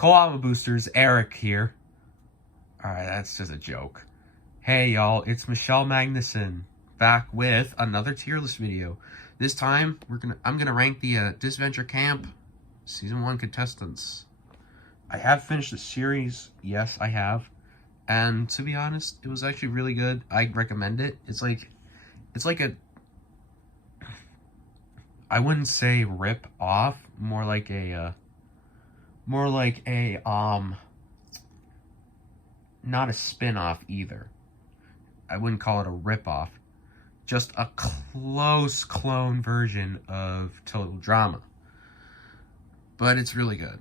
Koala Boosters, Eric here. Alright, that's just a joke. Hey y'all, it's Michelle Magnuson back with another tier list video. This time I'm gonna rank the Disventure Camp Season 1 contestants. I have finished the series, yes I have. And to be honest, it was actually really good. I recommend it. It's like a, I wouldn't say rip off, more like a not a spin-off either. I wouldn't call it a rip-off. Just a close clone version of Total Drama. But it's really good.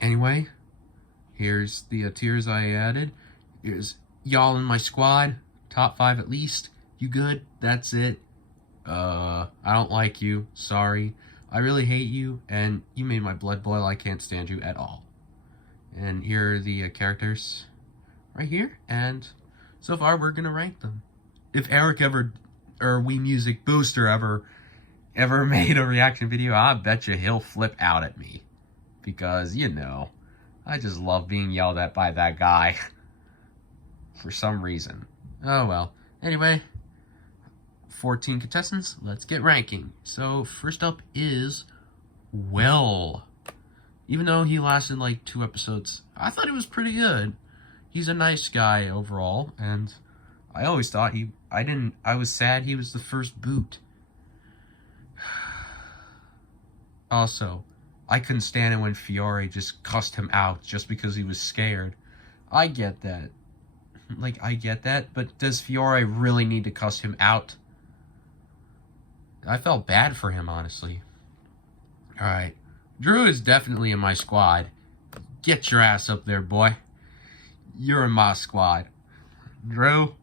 Anyway, here's the tiers I added. Here's y'all in my squad. Top 5 at least. You good? That's it. I don't like you. Sorry. I really hate you, and you made my blood boil. I can't stand you at all. And here are the characters right here, and so far we're gonna rank them. If Eric ever, or We Music Booster ever made a reaction video, I bet you he'll flip out at me. Because, you know, I just love being yelled at by that guy. For some reason. Oh well. Anyway, 14 contestants, let's get ranking. So, first up is Will. Even though he lasted like 2 episodes, I thought he was pretty good. He's a nice guy overall, and I always thought I was sad he was the first boot. Also, I couldn't stand it when Fiore just cussed him out just because he was scared. I get that. I get that, but does Fiore really need to cuss him out? I felt bad for him, honestly. Alright. Drew is definitely in my squad. Get your ass up there, boy. You're in my squad. Drew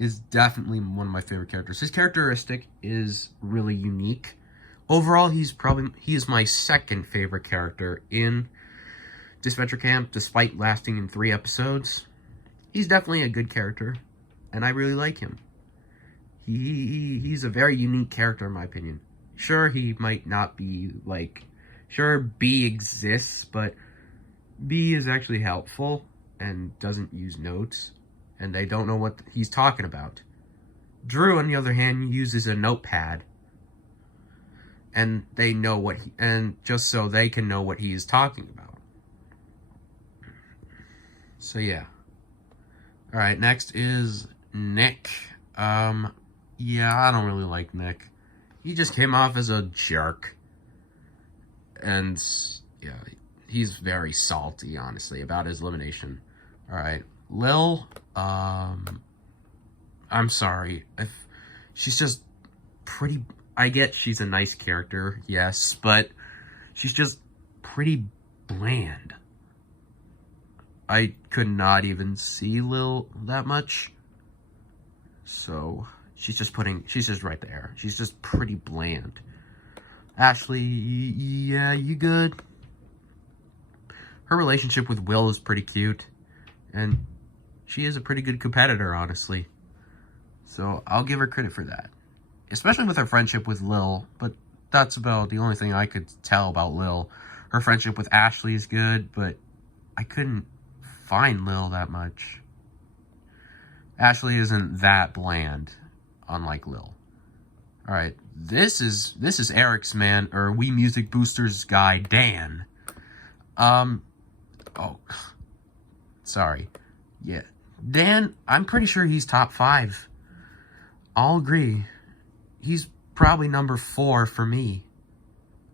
is definitely one of my favorite characters. His characteristic is really unique. Overall, he is my second favorite character in Disventure Camp, despite lasting in 3 episodes. He's definitely a good character, and I really like him. He's a very unique character in my opinion. Sure, he might not be like... Sure, B exists, but B is actually helpful and doesn't use notes, and they don't know what he's talking about. Drew, on the other hand, uses a notepad, and they know what just so they can know what he is talking about. So yeah. Alright, next is Nick. Yeah, I don't really like Nick. He just came off as a jerk. And, yeah, he's very salty, honestly, about his elimination. Alright, Lil, I'm sorry. She's just pretty... I get she's a nice character, yes, but she's just pretty bland. I could not even see Lil that much. So, she's just right there. She's just pretty bland. Ashley, yeah, you good? Her relationship with Will is pretty cute. And she is a pretty good competitor, honestly. So, I'll give her credit for that. Especially with her friendship with Lil. But that's about the only thing I could tell about Lil. Her friendship with Ashley is good, but I couldn't find Lil that much. Ashley isn't that bland, unlike Lil. Alright, this is Eric's man, or We Music Boosters guy, Dan. Oh, sorry. Yeah, Dan, I'm pretty sure he's top 5. I'll agree. He's probably number 4 for me.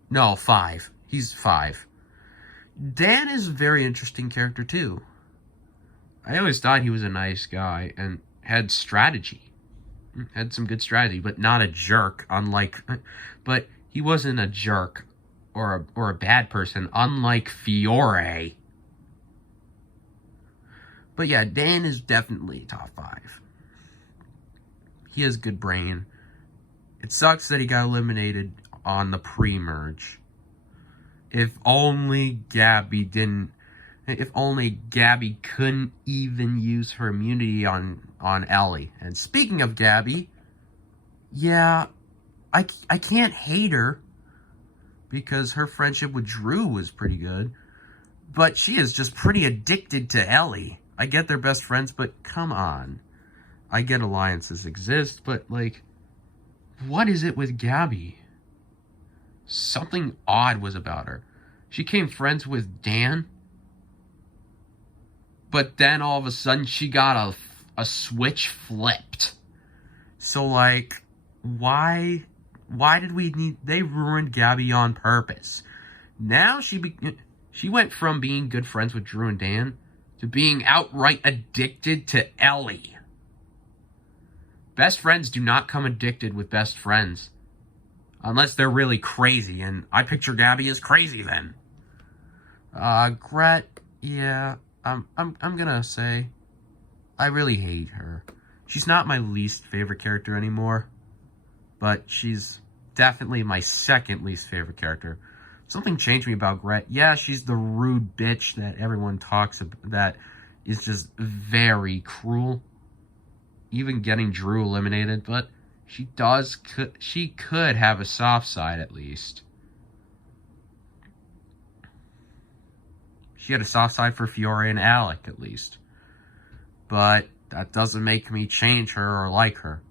No, 5. He's 5. Dan is a very interesting character, too. I always thought he was a nice guy and had strategy. Had some good strategy, but not a jerk, but he wasn't a jerk or a bad person, unlike Fiore. But yeah, Dan is definitely top 5. He has good brain. It sucks that he got eliminated on the pre-merge. If only Gabby couldn't even use her immunity on Ellie. And speaking of Gabby, yeah, I can't hate her. because her friendship with Drew was pretty good. But she is just pretty addicted to Ellie. I get they're best friends, but come on. I get alliances exist, but, like, what is it with Gabby? Something odd was about her. She became friends with Dan, but then all of a sudden she got a switch flipped. So, like, why did we need... They ruined Gabby on purpose. Now she went from being good friends with Drew and Dan to being outright addicted to Ellie. Best friends do not come addicted with best friends. Unless they're really crazy, and I picture Gabby as crazy then. Gret, yeah, I'm gonna say I really hate her. She's not my least favorite character anymore, but she's definitely my second least favorite character. Something changed me about Gret. Yeah, she's the rude bitch that everyone talks about, that is just very cruel. Even getting Drew eliminated, but she could have a soft side at least. She had a soft side for Fiore and Alec at least. But that doesn't make me change her or like her.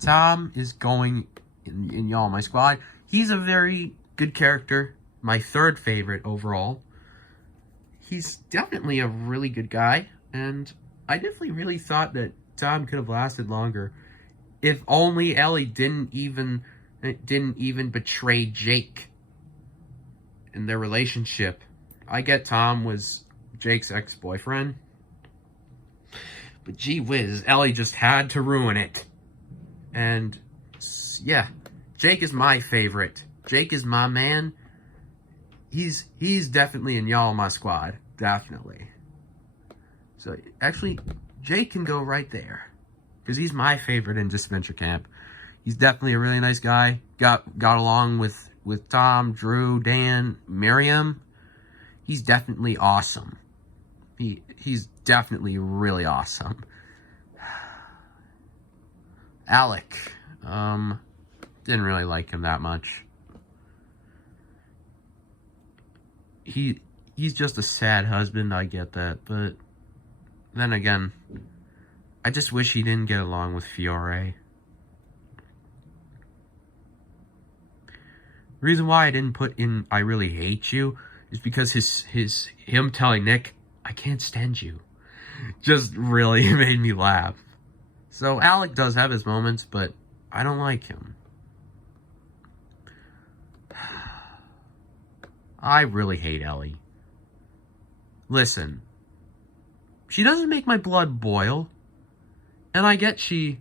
Tom is going in Y'all My Squad. He's a very good character. My third favorite overall. He's definitely a really good guy. And I definitely really thought that Tom could have lasted longer. If only Ellie didn't even betray Jake in their relationship. I get Tom was Jake's ex-boyfriend. But gee whiz, Ellie just had to ruin it. And yeah, Jake is my favorite. Jake is my man. He's definitely in Y'all My Squad. Definitely. So actually, Jake can go right there. Because he's my favorite in Disventure Camp. He's definitely a really nice guy. Got along with Tom, Drew, Dan, Miriam. He's definitely awesome. He's definitely really awesome. Alec. Didn't really like him that much. He's just a sad husband, I get that. But then again, I just wish he didn't get along with Fiore. The reason why I didn't put in I really hate you is because him telling Nick, I can't stand you, just really made me laugh. So Alec does have his moments, but I don't like him. I really hate Ellie. Listen, she doesn't make my blood boil. And I get she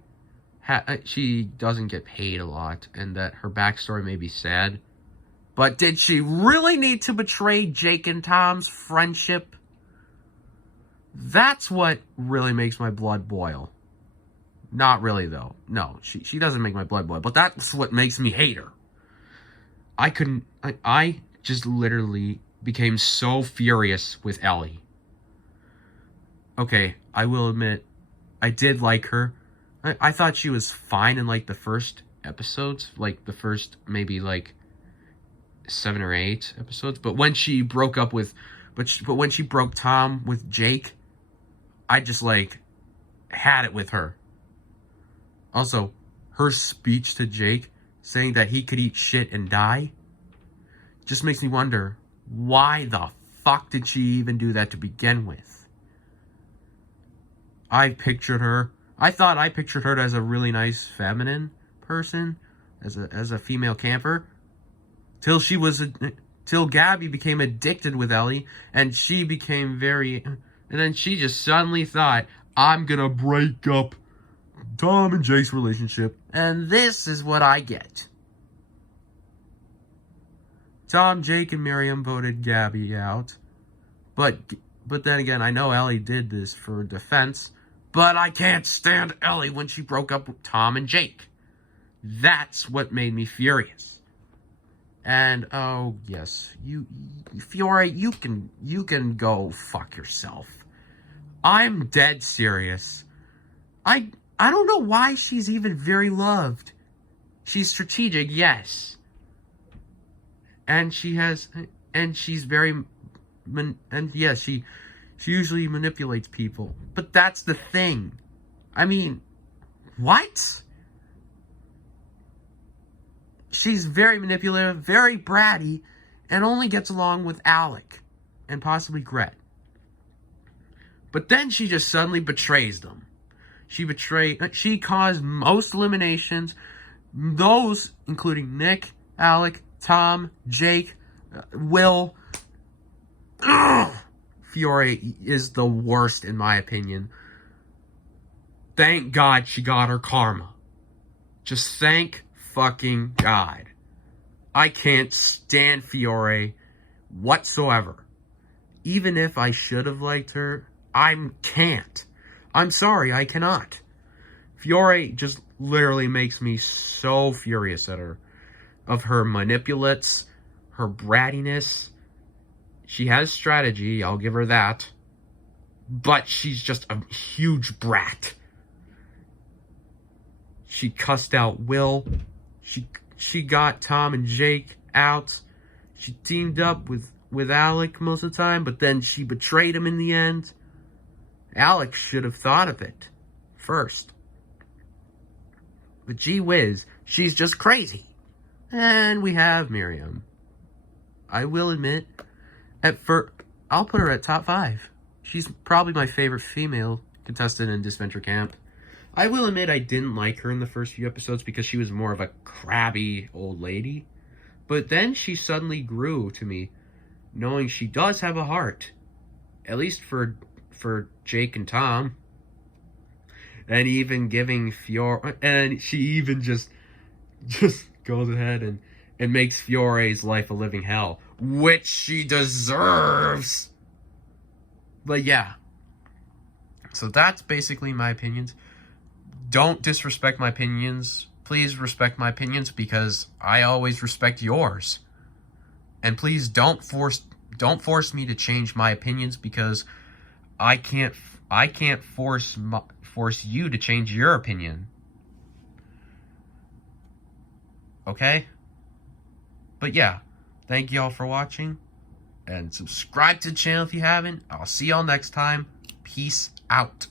doesn't get paid a lot, and that her backstory may be sad. But did she really need to betray Jake and Tom's friendship? That's what really makes my blood boil. Not really, though. No, she doesn't make my blood boil, but that's what makes me hate her. I just literally became so furious with Ellie. Okay, I will admit, I did like her. I thought she was fine in, like, the first episodes. Like, the first, maybe, like, 7 or 8 episodes. But when she broke up with... But when she broke Tom with Jake, I just, like, had it with her. Also, her speech to Jake, saying that he could eat shit and die, just makes me wonder, why the fuck did she even do that to begin with? I pictured her... I thought I pictured her as a really nice feminine person, as a female camper, till Gabby became addicted with Ellie, and she became very... And then she just suddenly thought, I'm gonna break up Tom and Jake's relationship, and this is what I get. Tom, Jake, and Miriam voted Gabby out, but then again, I know Ellie did this for defense. But I can't stand Ellie when she broke up with Tom and Jake. That's what made me furious. And, oh, yes, Fiore, you can go fuck yourself. I'm dead serious. I don't know why she's even very loved. She's strategic, yes. and she's very, and yeah, she usually manipulates people. But that's the thing. I mean, what? She's very manipulative, very bratty, and only gets along with Alec and possibly Gret. But then she just suddenly betrays them. She caused most eliminations, those including Nick, Alec, Tom, Jake, Will. Ugh! Fiore is the worst in my opinion. Thank God she got her karma. Just thank fucking God. I can't stand Fiore whatsoever. Even if I should have liked her, I can't. I'm sorry, I cannot. Fiore just literally makes me so furious at her. Of her manipulates, her brattiness. She has strategy, I'll give her that. But she's just a huge brat. She cussed out Will. She got Tom and Jake out. She teamed up with Alec most of the time, but then she betrayed him in the end. Alec should have thought of it first. But gee whiz, she's just crazy. And we have Miriam. I will admit, I'll put her at top 5. She's probably my favorite female contestant in Disventure Camp. I will admit I didn't like her in the first few episodes because she was more of a crabby old lady. But then she suddenly grew to me, knowing she does have a heart. At least for Jake and Tom. And even giving Fiore... And she even just goes ahead and makes Fiore's life a living hell. Which she deserves! But yeah. So that's basically my opinions. Don't disrespect my opinions. Please respect my opinions because I always respect yours. And please don't force me to change my opinions because I can't force you to change your opinion. Okay? But yeah, thank y'all for watching and subscribe to the channel if you haven't. I'll see y'all next time. Peace out.